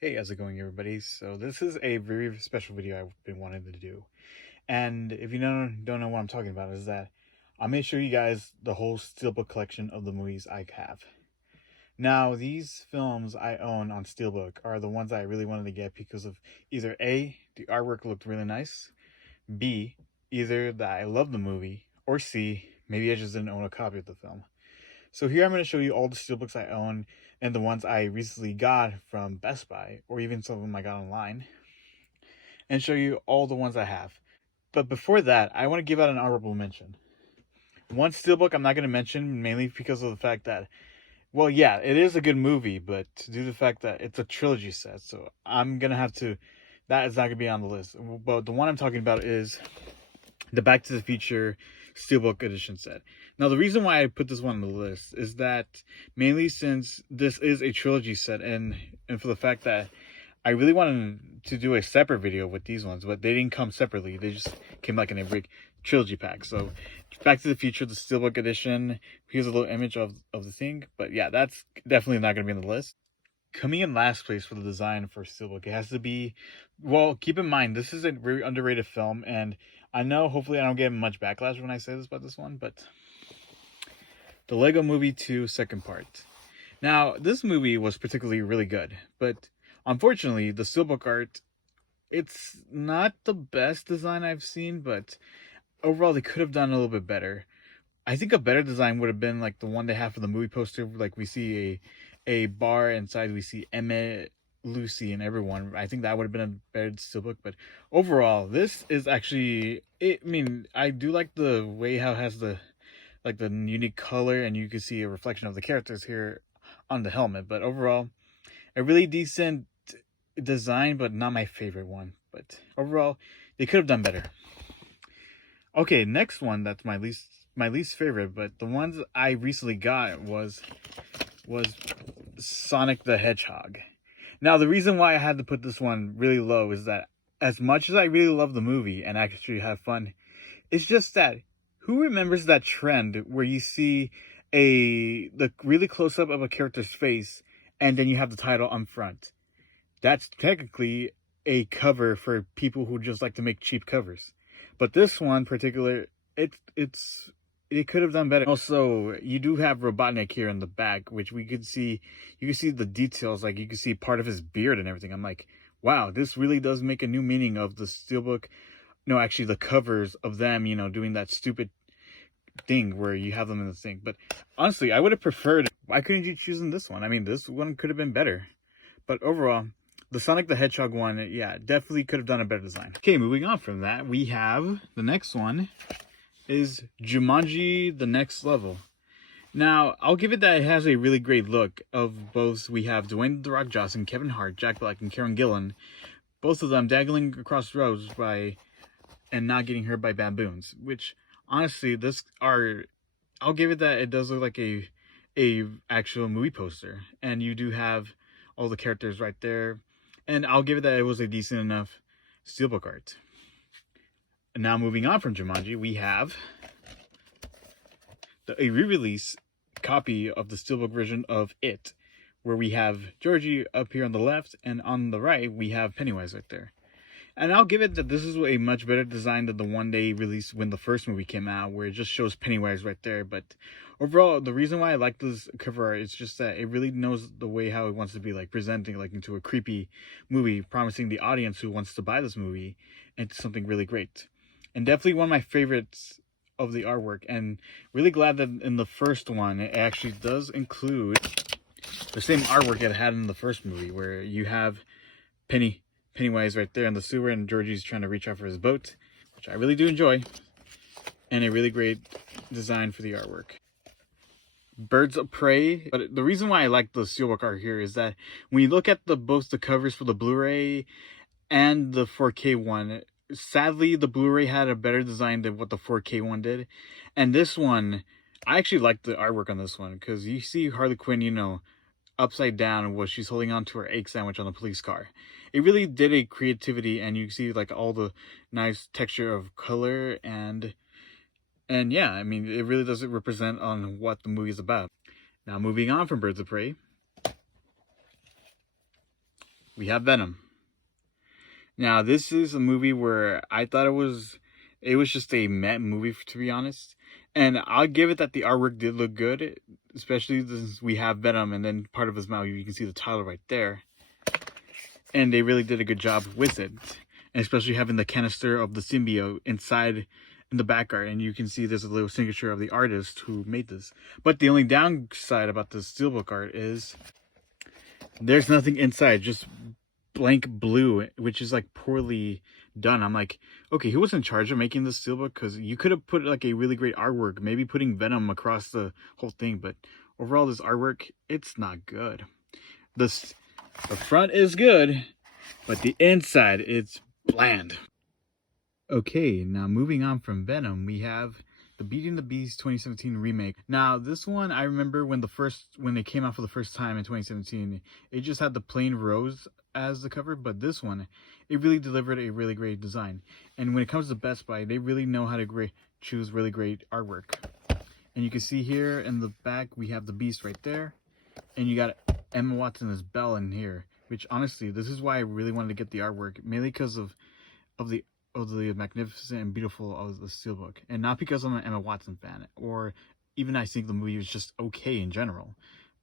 Hey, how's it going, everybody? So this is a very special video I've been wanting to do. And if you don't know what I'm talking about, is that I'm going to show you guys the whole Steelbook collection of the movies I have. Now, these films I own on Steelbook are the ones I really wanted to get because of either A, the artwork looked really nice, B, either that I love the movie, or C, maybe I just didn't own a copy of the film. So here I'm going to show you all the Steelbooks I own and the ones I recently got from Best Buy, or even some of them I got online, and show you all the ones I have. But before that, I want to give out an honorable mention. One Steelbook I'm not going to mention, mainly because of the fact that, well, yeah, it is a good movie, but due to the fact that it's a trilogy set, so I'm going to have to, that is not going to be on the list. But the one I'm talking about is the Back to the Future Steelbook edition set. Now, the reason why I put this one on the list is that mainly since this is a trilogy set, and for the fact that I really wanted to do a separate video with these ones, but they didn't come separately. They just came like in a big trilogy pack. So Back to the Future, the Steelbook edition. Here's a little image of the thing. But yeah, that's definitely not going to be on the list. Coming in last place for the design for Steelbook, it has to be, well, keep in mind, this is a very underrated film, and I know hopefully I don't get much backlash when I say this about this one, but the Lego Movie 2 second part. Now, this movie was particularly really good, but unfortunately, the Steelbook art, it's not the best design I've seen, but overall they could have done a little bit better. I think a better design would have been like the one they have for the movie poster. Like we see a bar inside, we see Emmett, Lucy, and everyone. I think that would have been a better Steelbook. But overall, this is actually. I mean, I do like the way how it has the unique color, and you can see a reflection of the characters here on the helmet. But overall, a really decent design, but not my favorite one. But overall, they could have done better. Okay, next one that's my least favorite, but the ones I recently got was Sonic the Hedgehog. Now, the reason why I had to put this one really low is that as much as I really love the movie and actually have fun, it's just that who remembers that trend where you see the really close up of a character's face and then you have the title on front? That's technically a cover for people who just like to make cheap covers. But this one in particular, it could have done better. Also, you do have Robotnik here in the back, which we could see. You can see the details, like you can see part of his beard and everything. I'm like, wow, this really does make a new meaning of the Steelbook. No, actually, the covers of them, doing that stupid thing where you have them in the thing. But honestly, I would have preferred. Why couldn't you choose this one? I mean, this one could have been better. But overall, the Sonic the Hedgehog one, yeah, definitely could have done a better design. Okay, moving on from that, we have the next one is Jumanji: The Next Level. Now, I'll give it that it has a really great look of both. We have Dwayne "The Rock" Johnson, Kevin Hart, Jack Black, and Karen Gillan. Both of them dangling across roads and not getting hurt by baboons. Which, honestly, I'll give it that it does look like a actual movie poster. And you do have all the characters right there. And I'll give it that it was a decent enough Steelbook art. And now moving on from Jumanji, we have a re-release copy of the Steelbook version of It, where we have Georgie up here on the left, and on the right, we have Pennywise right there. And I'll give it that this is a much better design than the one they released when the first movie came out, where it just shows Pennywise right there. But overall, the reason why I like this cover art is just that it really knows the way how it wants to be like presenting like into a creepy movie, promising the audience who wants to buy this movie into something really great. And definitely one of my favorites of the artwork. And really glad that in the first one, it actually does include the same artwork it had in the first movie, where you have Pennywise right there in the sewer, and Georgie's trying to reach out for his boat, which I really do enjoy, and a really great design for the artwork. Birds of Prey. But the reason why I like the Steelbook art here is that when you look at both the covers for the Blu-ray and the 4K one, sadly the Blu-ray had a better design than what the 4K one did, and this one, I actually like the artwork on this one because you see Harley Quinn, upside down while she's holding on to her egg sandwich on the police car. It really did a creativity, and you see like all the nice texture of color, and yeah, I mean, it really does represent on what the movie is about. Now, moving on from Birds of Prey, we have Venom. Now, this is a movie where I thought it was just a meh movie, to be honest. And I'll give it that the artwork did look good, especially since we have Venom, and then part of his mouth, you can see the title right there. And they really did a good job with it, and especially having the canister of the symbiote inside in the back art, and you can see there's a little signature of the artist who made this. But the only downside about the Steelbook art is there's nothing inside, just blank blue, which is like poorly done. I'm like, okay, who was in charge of making this Steelbook? Because you could have put like a really great artwork, maybe putting Venom across the whole thing, but overall this artwork, it's not good. The front is good, but the inside, it's bland. Okay, now moving on from Venom, we have the Beauty and the Beast 2017 remake. Now, this one, I remember when they came out for the first time in 2017, it just had the plain rose as the cover, but this one, it really delivered a really great design. And when it comes to Best Buy, they really know how to choose really great artwork. And you can see here in the back, we have the Beast right there, and you got Emma Watson as Belle in here, which honestly, this is why I really wanted to get the artwork, mainly because of the magnificent and beautiful of the Steelbook, and not because I'm an Emma Watson fan, or even I think the movie was just okay in general,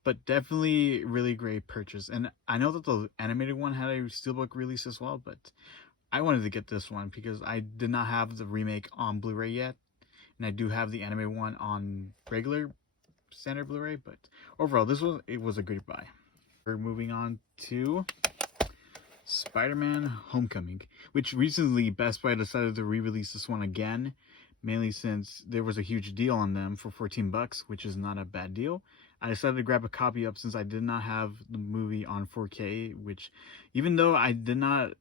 but definitely really great purchase. And I know that the animated one had a Steelbook release as well, but I wanted to get this one because I did not have the remake on Blu-ray yet, and I do have the animated one on regular standard Blu-ray. But overall, it was a great buy. We're moving on to Spider-Man Homecoming, which recently Best Buy decided to re-release this one again, mainly since there was a huge deal on them for $14, which is not a bad deal. I decided to grab a copy up since I did not have the movie on 4K, which even though I'm not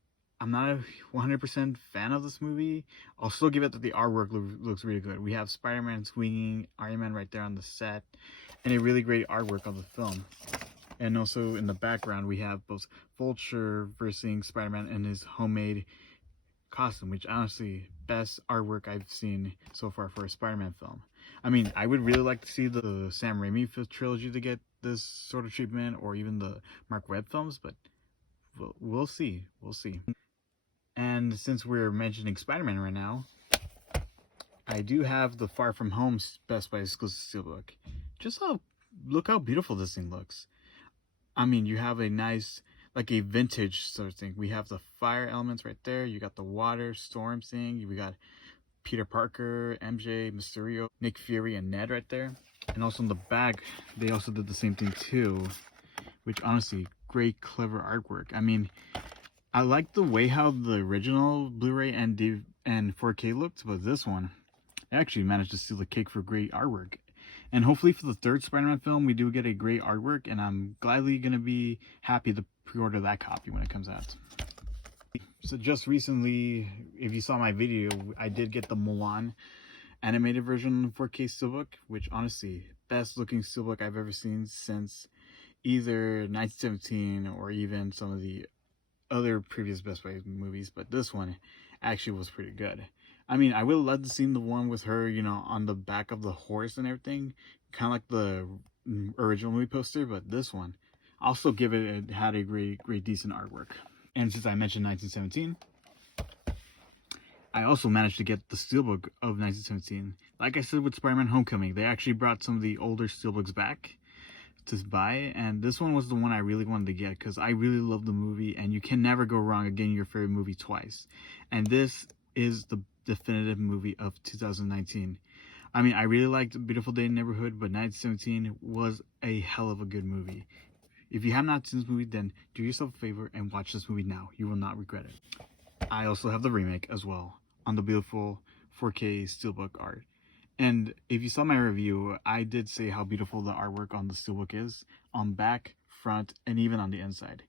a 100% fan of this movie, I'll still give it that the artwork looks really good. We have Spider-Man swinging, Iron Man right there on the set, and a really great artwork of the film. And also in the background, we have both Vulture versing Spider-Man in his homemade costume, which honestly, best artwork I've seen so far for a Spider-Man film. I mean, I would really like to see the Sam Raimi trilogy to get this sort of treatment, or even the Mark Webb films, but we'll see. We'll see. And since we're mentioning Spider-Man right now, I do have the Far From Home Best Buy exclusive Steelbook. Look how beautiful this thing looks. I mean, you have a nice, like a vintage sort of thing. We have the fire elements right there. You got the water storm thing. We got Peter Parker, MJ, Mysterio, Nick Fury, and Ned right there. And also in the back, they also did the same thing too, which honestly, great, clever artwork. I mean, I like the way how the original Blu-ray and 4K looked, but this one, I actually managed to steal the cake for great artwork. And hopefully for the third Spider-Man film, we do get a great artwork, and I'm gladly going to be happy to pre-order that copy when it comes out. So just recently, if you saw my video, I did get the Mulan animated version 4K Steelbook, which honestly, best looking Steelbook I've ever seen since either 1917 or even some of the other previous Best Buy movies, but this one actually was pretty good. I mean, I would have loved to see the one with her, you know, on the back of the horse and everything, kind of like the original movie poster, but this one, I'll still give it had a great, decent artwork. And since I mentioned 1917, I also managed to get the Steelbook of 1917. Like I said with Spider-Man Homecoming, they actually brought some of the older Steelbooks back to buy, and this one was the one I really wanted to get because I really love the movie, and you can never go wrong of getting your favorite movie twice. And this is the definitive movie of 2019. I mean, I really liked Beautiful Day in the Neighborhood, but 1917 was a hell of a good movie. If you have not seen this movie, then do yourself a favor and watch this movie now. You will not regret it. I also have the remake as well on the beautiful 4K Steelbook art. And if you saw my review, I did say how beautiful the artwork on the Steelbook is, on back, front, and even on the inside.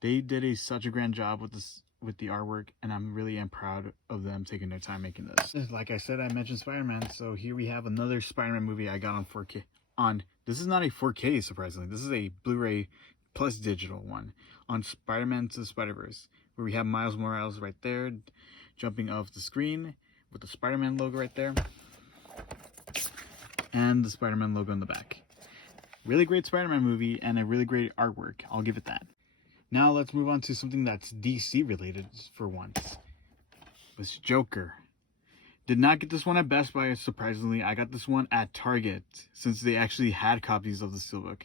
They did such a grand job with the artwork, and I'm really proud of them taking their time making this. Like I said, I mentioned Spider-Man, so here we have another Spider-Man movie I got on 4K. This is not a 4K, surprisingly. This is a Blu-ray plus digital one on Spider-Man to the Spider-Verse, where we have Miles Morales right there, jumping off the screen with the Spider-Man logo right there, and the Spider-Man logo in the back. Really great Spider-Man movie and a really great artwork. I'll give it that. Now let's move on to something that's DC related for once. This Joker. Did not get this one at Best Buy, surprisingly. I got this one at Target, since they actually had copies of the Steelbook.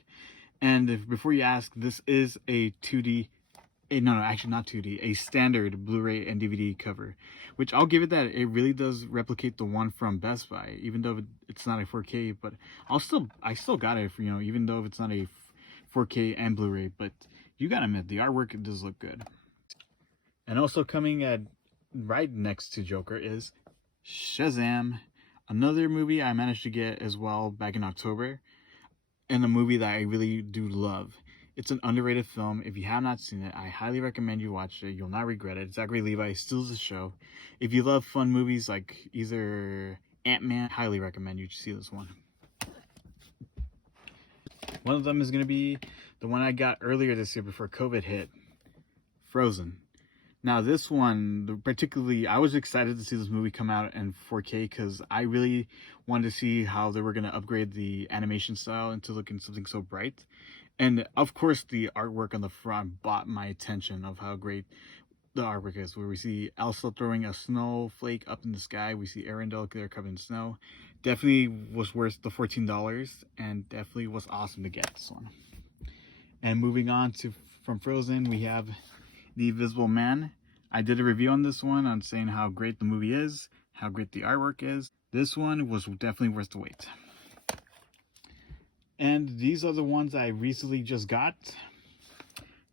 And before you ask, this is a 2D, actually not 2D, a standard Blu-ray and DVD cover. Which I'll give it that it really does replicate the one from Best Buy, even though it's not a 4K. But I still got it for, even though it's not a 4K and Blu-ray. But you gotta admit, the artwork does look good. And also coming at right next to Joker is Shazam, another movie I managed to get as well back in October, and a movie that I really do love. It's an underrated film. If you have not seen it, I highly recommend you watch it. You'll not regret it. Zachary Levi steals the show. If you love fun movies like either Ant-Man, highly recommend you see this one. One of them is going to be the one I got earlier this year before COVID hit, Frozen. Now this one, particularly, I was excited to see this movie come out in 4K because I really wanted to see how they were going to upgrade the animation style into looking something so bright. And of course, the artwork on the front bought my attention of how great the artwork is, where we see Elsa throwing a snowflake up in the sky. We see Arendelle there covered in snow. Definitely was worth the $14 and definitely was awesome to get this one. And moving on to from Frozen, we have The Invisible Man. I did a review on this one on saying how great the movie is, how great the artwork is. This one was definitely worth the wait. And these are the ones I recently just got.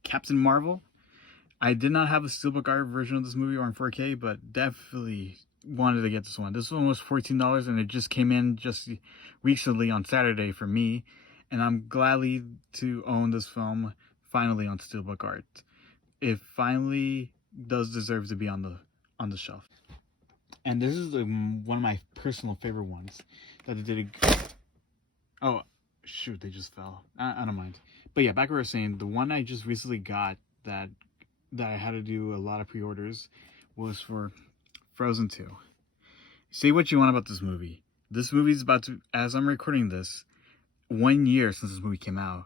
Captain Marvel. I did not have the Steelbook art version of this movie or in 4K, but definitely wanted to get this one. This one was $14 and it just came in just recently on Saturday for me. And I'm gladly to own this film finally on Steelbook art. It finally does deserve to be on the shelf. And this is one of my personal favorite ones that they did. Oh shoot, they just fell. I don't mind. But yeah, back where I was saying, the one I just recently got that I had to do a lot of pre-orders was for Frozen 2. Say what you want about this movie. This movie is about to, as I'm recording this, 1 year since this movie came out.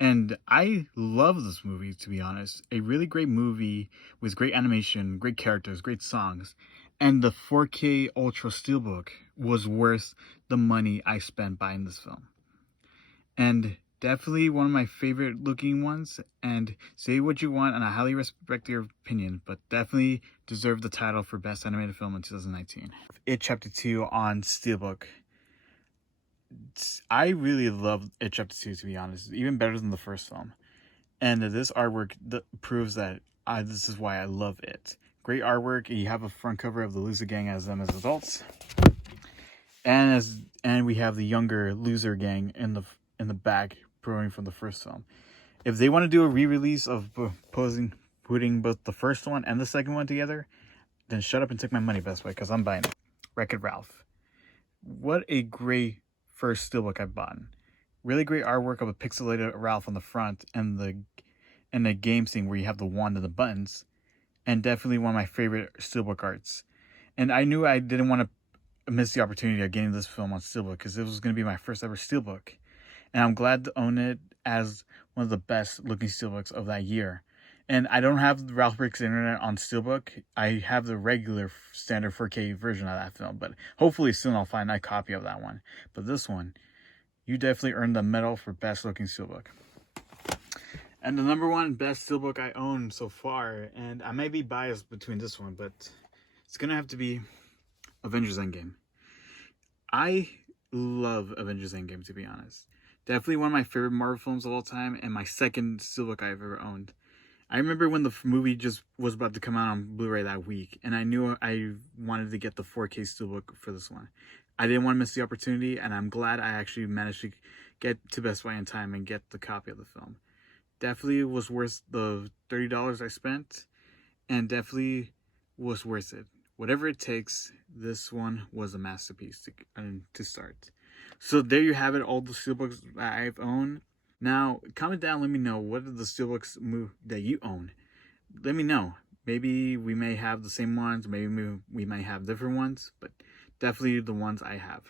And I love this movie, to be honest. A really great movie with great animation, great characters, great songs. And the 4K Ultra Steelbook was worth the money I spent buying this film. And definitely one of my favorite looking ones. And say what you want, and I highly respect your opinion, but definitely deserve the title for Best Animated Film in 2019. It Chapter 2 on Steelbook. I really love It Chapter 2, to be honest, even better than the first film. And this artwork proves that this is why I love it. Great artwork. You have a front cover of the loser gang as them as adults, and we have the younger loser gang in the back, proving from the first film. If they want to do a re-release of putting both the first one and the second one together, then shut up and take my money, Best Buy, because I'm buying it. Wreck-It Ralph. What a great first Steelbook I've bought. Really great artwork of a pixelated Ralph on the front and the game scene where you have the wand and the buttons, and definitely one of my favorite Steelbook arts. And I knew I didn't want to miss the opportunity of getting this film on Steelbook because it was going to be my first ever Steelbook, and I'm glad to own it as one of the best looking Steelbooks of that year. And I don't have Ralph Breaks the Internet on Steelbook. I have the regular standard 4K version of that film, but hopefully soon I'll find a copy of that one. But this one, you definitely earned the medal for best looking Steelbook. And the number one best Steelbook I own so far, and I may be biased between this one, but it's gonna have to be Avengers Endgame. I love Avengers Endgame, to be honest. Definitely one of my favorite Marvel films of all time, and my second Steelbook I've ever owned. I remember when the movie just was about to come out on Blu-ray that week, and I knew I wanted to get the 4K Steelbook for this one. I didn't want to miss the opportunity, and I'm glad I actually managed to get to Best Buy in time and get the copy of the film. Definitely was worth the $30 I spent, and definitely was worth it. Whatever it takes, this one was a masterpiece to start. So there you have it, all the Steelbooks that I've owned. Now, comment down, let me know, what are the Steelbooks that you own? Let me know. Maybe we may have the same ones, maybe we may have different ones, but definitely the ones I have.